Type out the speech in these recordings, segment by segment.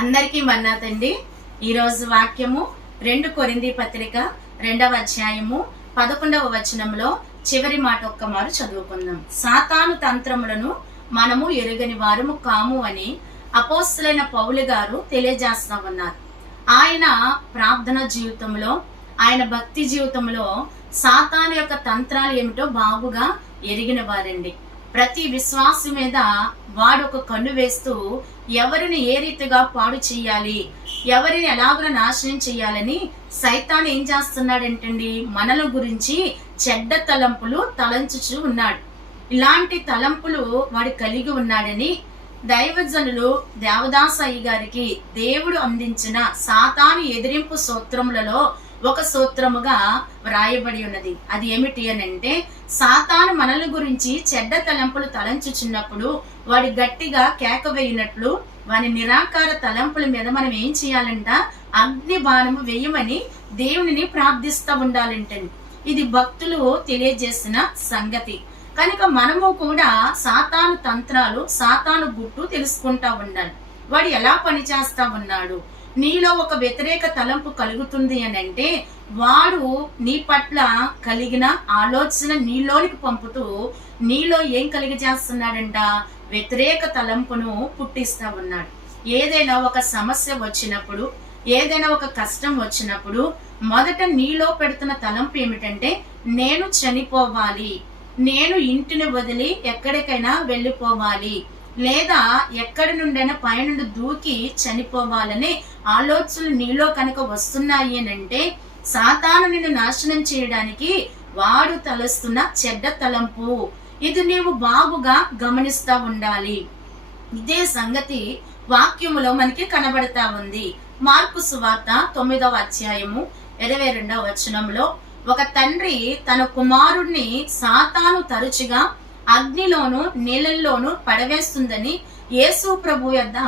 అందరికీ మన్నాతండి. ఈరోజు వాక్యము రెండు కొరింది పత్రిక రెండవ అధ్యాయము పదకొండవ వచనంలో చివరి మాట ఒక్క మారు చదువుకుందాం. సాతాను తంత్రములను మనము ఎరుగని వారము కాము అని అపోస్తులైన పౌలు గారు తెలియజేస్తా ఉన్నారు. ఆయన ప్రార్థన జీవితంలో ఆయన భక్తి జీవితంలో సాతాను యొక్క తంత్రాలు ఏమిటో బాగుగా ఎరిగిన వారండి. ప్రతి విశ్వాసం మీద వాడు ఒక కన్ను వేస్తూ ఎవరిని ఏ రీతిగా పాడు చేయాలి? ఎవరిని ఎలాగో నాశనం చేయాలని సైతాన్ ఏం చేస్తున్నాడంటండి? మనల గురించి చెడ్డ తలంపులు తలంచుచు ఉన్నాడు. ఇలాంటి తలంపులు వాడు కలిగి ఉన్నాడని దైవజనులు దేవదాసయ్య గారికి దేవుడు అందించిన సాతాను ఎదిరింపు సూత్రములలో ఒక సూత్రముగా వ్రాయబడి ఉన్నది. అది ఏమిటి అని అంటే సాతాను మనల గురించి చెడ్డ తలంపులు తలంచుచున్నప్పుడు వాడి గట్టిగా కేక వేయినట్లు వాని నిరాకార తలంపుల మీద మనం ఏం చేయాలంట? అగ్ని బాణము వేయమని దేవునిని ప్రార్థిస్తూ ఉండాలంటండి ఇది భక్తులు తెలియజేసిన సంగతి. కనుక మనము కూడా సాతాను తంత్రాలు సాతాను గుట్టు తెలుసుకుంటా ఉండాలి. వాడు ఎలా పనిచేస్తా ఉన్నాడు? నీలో ఒక వ్యతిరేక తలంపు కలుగుతుంది అని అంటే వాడు నీ పట్ల కలిగిన ఆలోచన నీలోనికి పంపుతూ నీలో ఏం కలిగజేస్తున్నాడంట? వ్యతిరేక తలంపును పుట్టిస్తా ఉన్నాడు. ఏదైనా ఒక సమస్య వచ్చినప్పుడు ఏదైనా ఒక కష్టం వచ్చినప్పుడు మొదట నీలో పెడుతున్న తలంపు ఏమిటంటే నేను చనిపోవాలి. నేను ఇంటిని వదిలి ఎక్కడికైనా వెళ్ళిపోవాలి. లేదా ఎక్కడి నుండైనా పైనుండి దూకి చనిపోవాలనే ఆలోచనలు నీలో కనుక వస్తున్నాయి అని అంటే సాతాను నిన్ను నాశనం చేయడానికి వాడు తలస్తున్న చెడ్డ తలంపు. ఇది నీవు బాగుగా గమనిస్తా ఉండాలి. ఇదే సంగతి వాక్యములో మనకి కనబడతా ఉంది. మార్పు సువార్త తొమ్మిదవ అధ్యాయము ఇరవై రెండవ వచనంలో ఒక తండ్రి తన కుమారుణ్ణి సాతాను తరచుగా అగ్నిలోను నీళ్ళల్లోనూ పడవేస్తుందని యేసు ప్రభు యొద్ద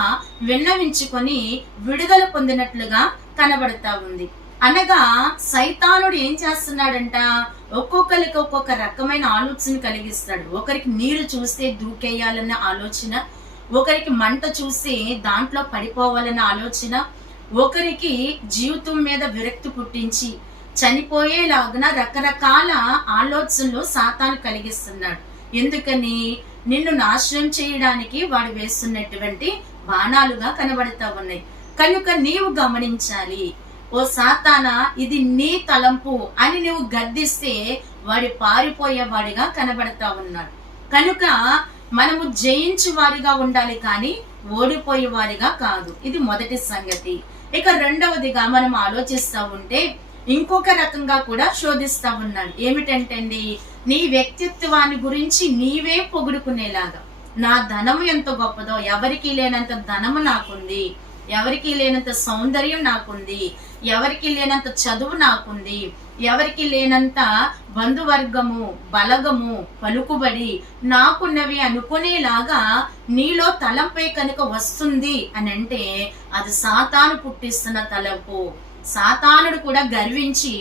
విన్నవించుకొని విడుదల పొందినట్లుగా కనబడతా ఉంది. అనగా సైతానుడు ఏం చేస్తున్నాడంట? ఒక్కొక్కరికి ఒక్కొక్క రకమైన ఆలోచన కలిగిస్తాడు. ఒకరికి నీరు చూస్తే దూకేయాలన్న ఆలోచన ఒకరికి మంట చూసి దాంట్లో పడిపోవాలన్న ఆలోచన ఒకరికి జీవితం మీద విరక్తి పుట్టించి చనిపోయేలాగున రకరకాల ఆలోచనలు సాతాను కలిగిస్తున్నాడు. ఎందుకని? నిన్ను నాశనం చేయడానికి వాడు వేస్తున్నటువంటి బాణాలుగా కనబడతా ఉన్నాయి. కనుక నీవు గమనించాలి ఓ సాతాన ఇది నీ తలంపు అని నువ్వు గద్దిస్తే వాడి పారిపోయేవాడిగా కనబడతా ఉన్నాడు. కనుక మనము జయించు వారిగా ఉండాలి కానీ ఓడిపోయే వారిగా కాదు. ఇది మొదటి సంగతి. ఇక రెండవదిగా మనం ఆలోచిస్తా ఉంటే ఇంకొక రకంగా కూడా శోధిస్తా ఉన్నాడు. ఏమిటంటే అండి నీ వ్యక్తిత్వాన్ని గురించి నీవే పొగుడుకునేలాగా. నా ధనం ఎంత గొప్పదో ఎవరికి లేనంత ధనము నాకుంది. ఎవరికి లేనంత సౌందర్యం నాకుంది. ఎవరికి లేనంత చదువు నాకుంది. ఎవరికి లేనంత బంధువర్గము బలగము పలుకుబడి నాకున్నవి అనుకునేలాగా నీలో తలంపై కనుక వస్తుంది అని అంటే అది సాతాను పుట్టిస్తున్న తలంపు. సాతానుడు కూడా గర్వించి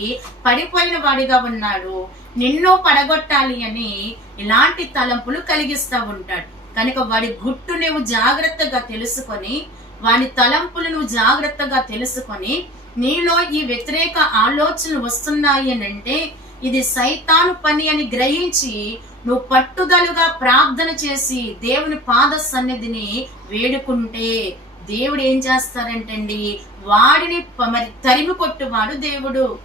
పడిపోయిన వాడిగా ఉన్నాడు. నిన్నో పడగొట్టాలి అని ఇలాంటి తలంపులు కలిగిస్తూ ఉంటాడు. కనుక వాడి గుట్టు నువ్వు జాగ్రత్తగా తెలుసుకొని వాని తలంపులు నువ్వు జాగ్రత్తగా తెలుసుకొని నీలో ఈ వ్యతిరేక ఆలోచనలు వస్తున్నాయి అని అంటే ఇది సైతాను పని అని గ్రహించి నువ్వు పట్టుదలుగా ప్రార్థన చేసి దేవుని పాద సన్నిధిని వేడుకుంటే దేవుడు ఏం చేస్తారంటండి? వాడిని మరి తరిమి కొట్టువాడు దేవుడు.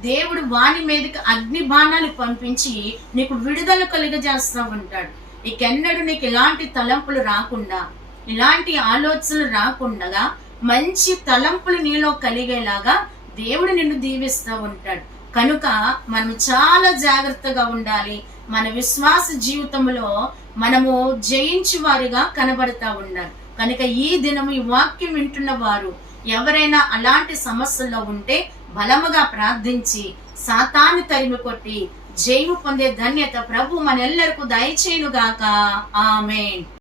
దేవుడు వాని మీదకి అగ్ని బాణాలు పంపించి నీకు విడుదల కలుగజేస్తూ ఉంటాడు నీకెన్నడూ నీకు ఇలాంటి తలంపులు రాకుండా ఇలాంటి ఆలోచనలు రాకుండా మంచి తలంపులు నీలో కలిగేలాగా దేవుడు నిన్ను దీవిస్తూ ఉంటాడు కనుక మనం చాలా జాగ్రత్తగా ఉండాలి. మన విశ్వాస జీవితంలో మనము జయించి వారిగా కనబడతా ఉండాలి. కనుక ఈ దినము ఈ వాక్యం వింటున్న వారు ఎవరైనా అలాంటి సమస్యల్లో ఉంటే బలముగా ప్రార్థించి సాతాన్ని తరిమి కొట్టి జయము పొందే ధన్యత ప్రభు మనెల్లరకు దయచేయునుగాక. ఆమె